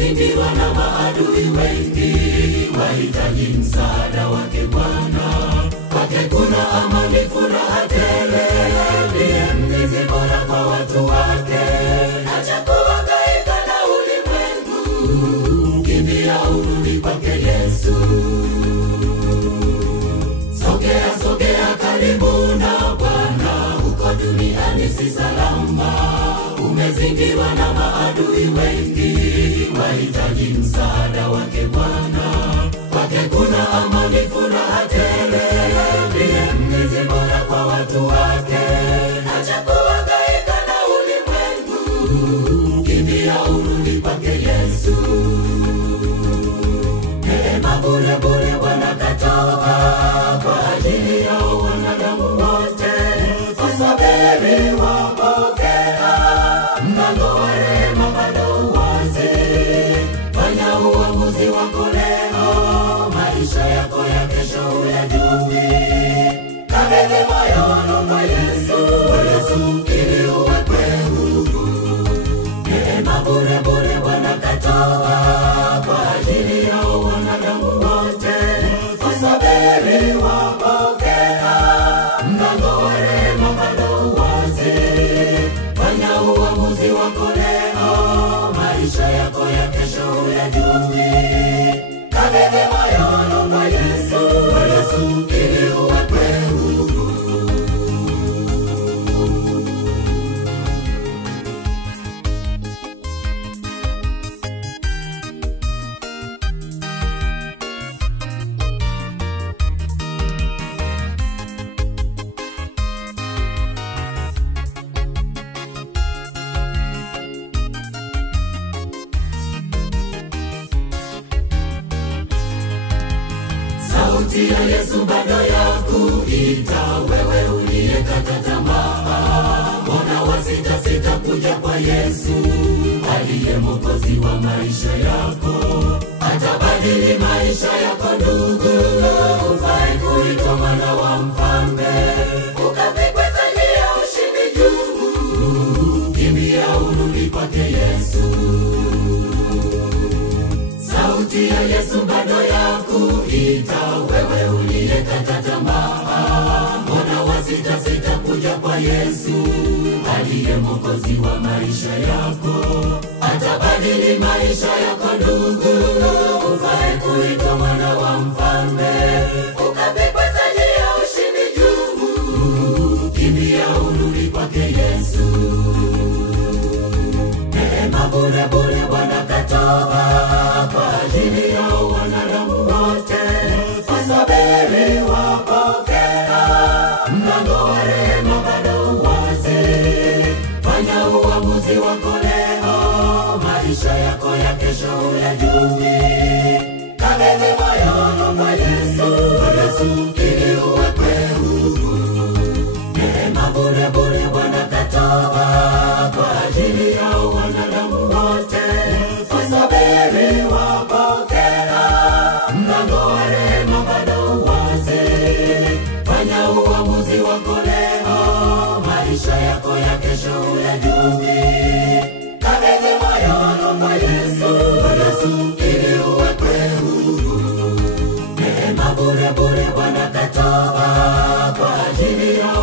umezingirwa na maadui wengi, wahitaji msaada wake Bwana. Kwake kuna amani, furaha tele, ndiye mlinzi bora kwa watu wake. Acha kuhangaika na ulimwengu, kimbia urudi kwake Yesu. Sogea sogea karibu na Bwana, huko duniani si salama. Umezingirwa na maadui wengi, wahitaji msaada wake Bwana. Kwake kuna amani, furaha tele, ndiye mlinzi bora kwa watu wake. Acha kuhangaika na ulimwengu, kimbia urudi kwake Yesu. Neema bure bure Bwana katoa kwa ajili ya wanadamu wote. Wasubiri wapokea, mlango wa rehema bado wazi. Fanya uamuzi wako leo, maisha yako ya kesho huyajui. Kabidhi moyo kwa Yesu, ili uwekwe huru. Neema bure bure Bwana katoa kwa ajili ya wanadamu wote. Wasubiri wapokea, mlango wa rehema bado wazi. Fanya uamuzi wako leo, maisha yako ya kesho huyajui. Kabidhi moyo kwa Yesu, ili uwekwe huru. Sauti ya Yesu bado yakuita, wewe uliyekata tamaa. Mbona wasita sita kuja kwa Yesu, aliye Mwokozi wa maisha yako? Atabadili maisha yako ndugu, ufai kuitwa mwana wa mfalme, ukavikwe taji ya ushindi juu. Kimbia urudi kwake Yesu. Sauti ya Yesu bado yakuita, wewe uliyekata tamaa. Mbona wasita sita kuja kwa Yesu, aliye Mwokozi wa maisha yako? Atabadili maisha yako ndugu, ufai kuitwa mwana wa mfalme, ukavikwe taji ya ushindi juu. Kimbia urudi kwake Yesu. Neema bure bure Bwana katoa kwa ajili ya wanadamu wote. Wasubiri wapokea, mlango wa rehema bado wazi. Fanya uamuzi wako leo, maisha yako ya kesho huyajui. Kabidhi moyo kwa Yesu, ili uwekwe huru. Neema bure bure Bwana katoa kwa ajili ya wanadamu wote. Wasubiri wapokea, mlango wa rehema bado wazi. Fanya uamuzi wako leo, maisha yako ya kesho huyajui. Kabidhi moyo kwa Yesu, ili uwekwe huru. Neema bure bure Bwana katoa kwa ajili ya